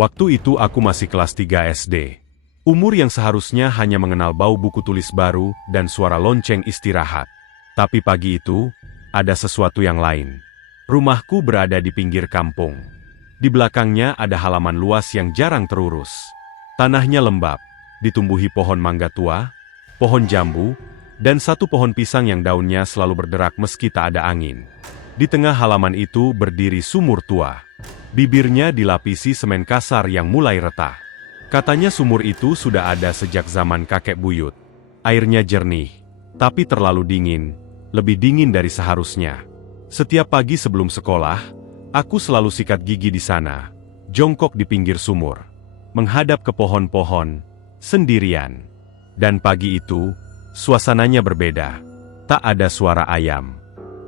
Waktu itu aku masih kelas 3 SD. Umur yang seharusnya hanya mengenal bau buku tulis baru dan suara lonceng istirahat. Tapi pagi itu, ada sesuatu yang lain. Rumahku berada di pinggir kampung. Di belakangnya ada halaman luas yang jarang terurus. Tanahnya lembab, ditumbuhi pohon mangga tua, pohon jambu, dan satu pohon pisang yang daunnya selalu berderak meski tak ada angin. Di tengah halaman itu berdiri sumur tua. Bibirnya dilapisi semen kasar yang mulai retak. Katanya sumur itu sudah ada sejak zaman kakek buyut. Airnya jernih, tapi terlalu dingin, lebih dingin dari seharusnya. Setiap pagi sebelum sekolah, aku selalu sikat gigi di sana, jongkok di pinggir sumur, menghadap ke pohon-pohon, sendirian. Dan pagi itu, suasananya berbeda. Tak ada suara ayam,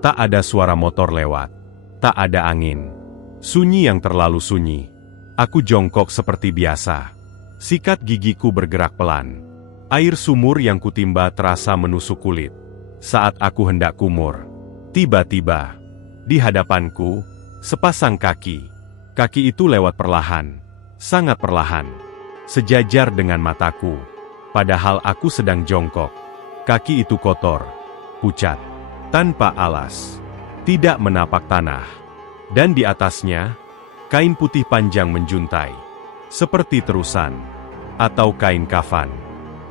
tak ada suara motor lewat, tak ada angin. Sunyi yang terlalu sunyi. Aku jongkok seperti biasa. Sikat gigiku bergerak pelan. Air sumur yang kutimba terasa menusuk kulit. Saat aku hendak kumur, tiba-tiba, di hadapanku, sepasang kaki. Kaki itu lewat perlahan, sangat perlahan. Sejajar dengan mataku. Padahal aku sedang jongkok. Kaki itu kotor, pucat, tanpa alas. Tidak menapak tanah. Dan di atasnya, kain putih panjang menjuntai. Seperti terusan, atau kain kafan.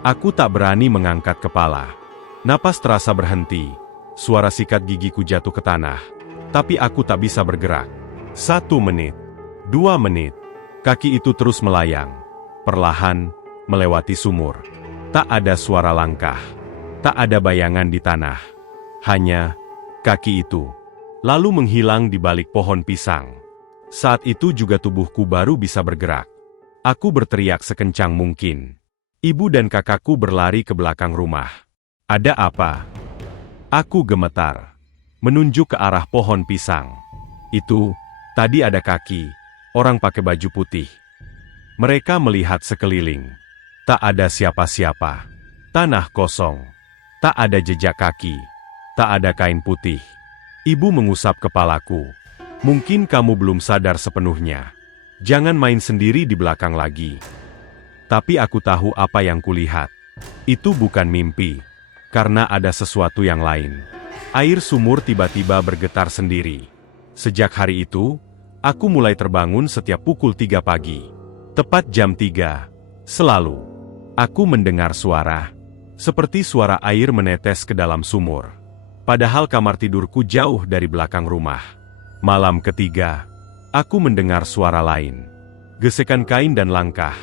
Aku tak berani mengangkat kepala. Napas terasa berhenti, suara sikat gigiku jatuh ke tanah. Tapi aku tak bisa bergerak. 1 menit, 2 menit, kaki itu terus melayang. Perlahan, melewati sumur. Tak ada suara langkah. Tak ada bayangan di tanah. Hanya, kaki itu. Lalu menghilang di balik pohon pisang. Saat itu juga tubuhku baru bisa bergerak. Aku berteriak sekencang mungkin. Ibu dan kakakku berlari ke belakang rumah. Ada apa? Aku gemetar. Menunjuk ke arah pohon pisang. Itu, tadi ada kaki, orang pakai baju putih. Mereka melihat sekeliling. Tak ada siapa-siapa. Tanah kosong. Tak ada jejak kaki. Tak ada kain putih. Ibu mengusap kepalaku. Mungkin kamu belum sadar sepenuhnya. Jangan main sendiri di belakang lagi. Tapi aku tahu apa yang kulihat. Itu bukan mimpi. Karena ada sesuatu yang lain. Air sumur tiba-tiba bergetar sendiri. Sejak hari itu, aku mulai terbangun setiap pukul 3 pagi. Tepat jam 3. Selalu. Aku mendengar suara. Seperti suara air menetes ke dalam sumur. Padahal kamar tidurku jauh dari belakang rumah. Malam ketiga, aku mendengar suara lain. Gesekan kain dan langkah,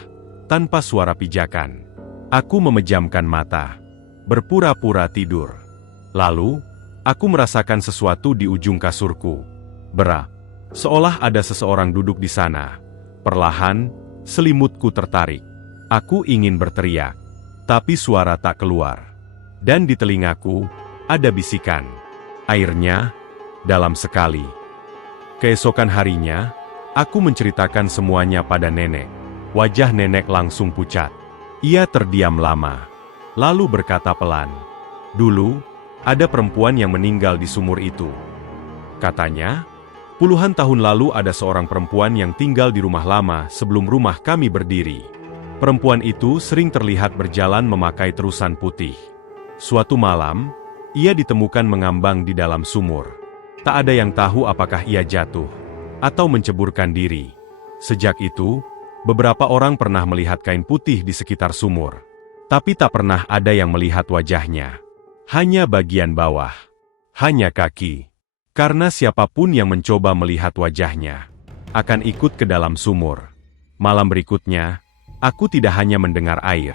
tanpa suara pijakan. Aku memejamkan mata, berpura-pura tidur. Lalu, aku merasakan sesuatu di ujung kasurku. Berat, seolah ada seseorang duduk di sana. Perlahan, selimutku tertarik. Aku ingin berteriak, tapi suara tak keluar. Dan di telingaku, ada bisikan. Airnya, dalam sekali. Keesokan harinya, aku menceritakan semuanya pada nenek. Wajah nenek langsung pucat. Ia terdiam lama. Lalu berkata pelan. Dulu, ada perempuan yang meninggal di sumur itu. Katanya, puluhan tahun lalu ada seorang perempuan yang tinggal di rumah lama sebelum rumah kami berdiri. Perempuan itu sering terlihat berjalan memakai terusan putih. Suatu malam, ia ditemukan mengambang di dalam sumur. Tak ada yang tahu apakah ia jatuh atau menceburkan diri. Sejak itu, beberapa orang pernah melihat kain putih di sekitar sumur. Tapi tak pernah ada yang melihat wajahnya. Hanya bagian bawah. Hanya kaki. Karena siapapun yang mencoba melihat wajahnya, akan ikut ke dalam sumur. Malam berikutnya, aku tidak hanya mendengar air.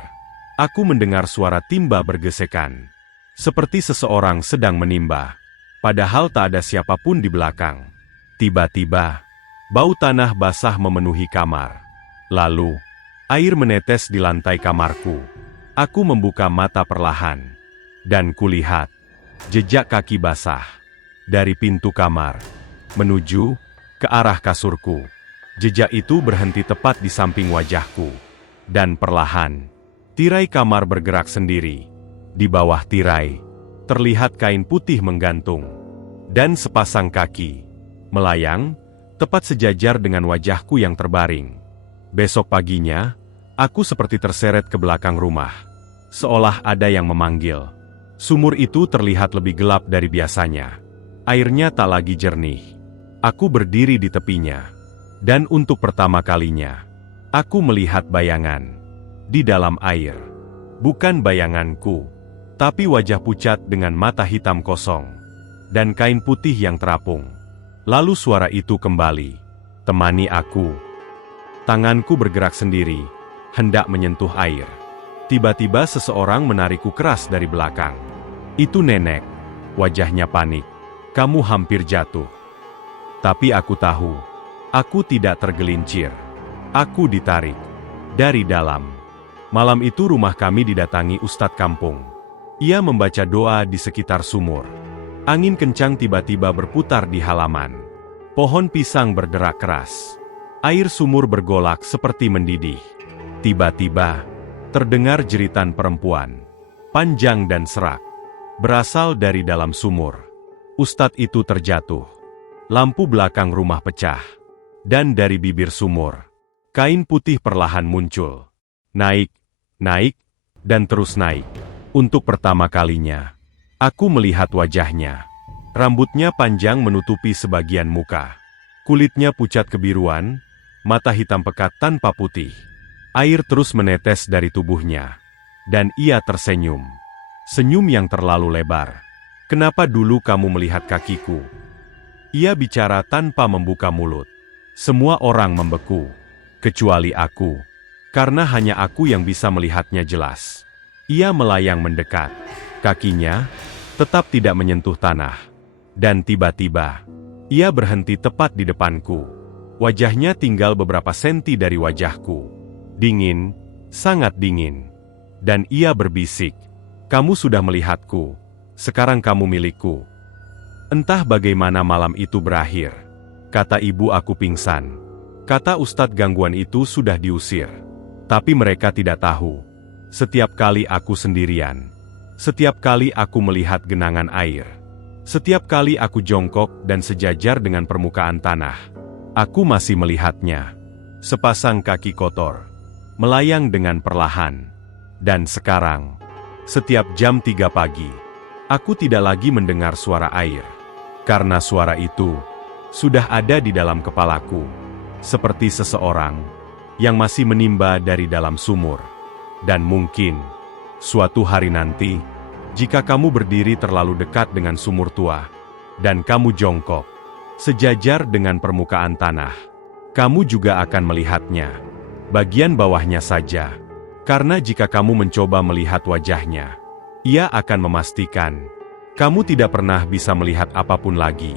Aku mendengar suara timba bergesekan. Seperti seseorang sedang menimba. Padahal tak ada siapapun di belakang. Tiba-tiba, bau tanah basah memenuhi kamar. Lalu, air menetes di lantai kamarku. Aku membuka mata perlahan. Dan kulihat, jejak kaki basah. Dari pintu kamar, menuju ke arah kasurku. Jejak itu berhenti tepat di samping wajahku. Dan perlahan, tirai kamar bergerak sendiri. Di bawah tirai, terlihat kain putih menggantung. Dan sepasang kaki, melayang, tepat sejajar dengan wajahku yang terbaring. Besok paginya, aku seperti terseret ke belakang rumah. Seolah ada yang memanggil. Sumur itu terlihat lebih gelap dari biasanya. Airnya tak lagi jernih. Aku berdiri di tepinya. Dan untuk pertama kalinya, aku melihat bayangan di dalam air. Bukan bayanganku, tapi wajah pucat dengan mata hitam kosong dan kain putih yang terapung. Lalu suara itu kembali. Temani aku. Tanganku bergerak sendiri, hendak menyentuh air. Tiba-tiba seseorang menarikku keras dari belakang. Itu nenek. Wajahnya panik. Kamu hampir jatuh. Tapi aku tahu. Aku tidak tergelincir. Aku ditarik. Dari dalam. Malam itu rumah kami didatangi Ustadz kampung. Ia membaca doa di sekitar sumur. Angin kencang tiba-tiba berputar di halaman. Pohon pisang berderak keras. Air sumur bergolak seperti mendidih. Tiba-tiba, terdengar jeritan perempuan. Panjang dan serak. Berasal dari dalam sumur. Ustadz itu terjatuh. Lampu belakang rumah pecah. Dan dari bibir sumur, kain putih perlahan muncul. Naik, naik, dan terus naik. Untuk pertama kalinya, aku melihat wajahnya. Rambutnya panjang menutupi sebagian muka. Kulitnya pucat kebiruan, mata hitam pekat tanpa putih. Air terus menetes dari tubuhnya. Dan ia tersenyum. Senyum yang terlalu lebar. Kenapa dulu kamu melihat kakiku? Ia bicara tanpa membuka mulut. Semua orang membeku. Kecuali aku. Karena hanya aku yang bisa melihatnya jelas. Ia melayang mendekat. Kakinya tetap tidak menyentuh tanah. Dan tiba-tiba, ia berhenti tepat di depanku. Wajahnya tinggal beberapa senti dari wajahku. Dingin, sangat dingin. Dan ia berbisik, "Kamu sudah melihatku. Sekarang kamu milikku." Entah bagaimana malam itu berakhir. Kata ibu aku pingsan. Kata Ustadz gangguan itu sudah diusir. Tapi mereka tidak tahu. Setiap kali aku sendirian. Setiap kali aku melihat genangan air. Setiap kali aku jongkok dan sejajar dengan permukaan tanah. Aku masih melihatnya. Sepasang kaki kotor. Melayang dengan perlahan. Dan sekarang, setiap jam 3 pagi, aku tidak lagi mendengar suara air. Karena suara itu sudah ada di dalam kepalaku. Seperti seseorang yang masih menimba dari dalam sumur. Dan mungkin, suatu hari nanti, jika kamu berdiri terlalu dekat dengan sumur tua, dan kamu jongkok, sejajar dengan permukaan tanah, kamu juga akan melihatnya. Bagian bawahnya saja. Karena jika kamu mencoba melihat wajahnya, ia akan memastikan, kamu tidak pernah bisa melihat apapun lagi.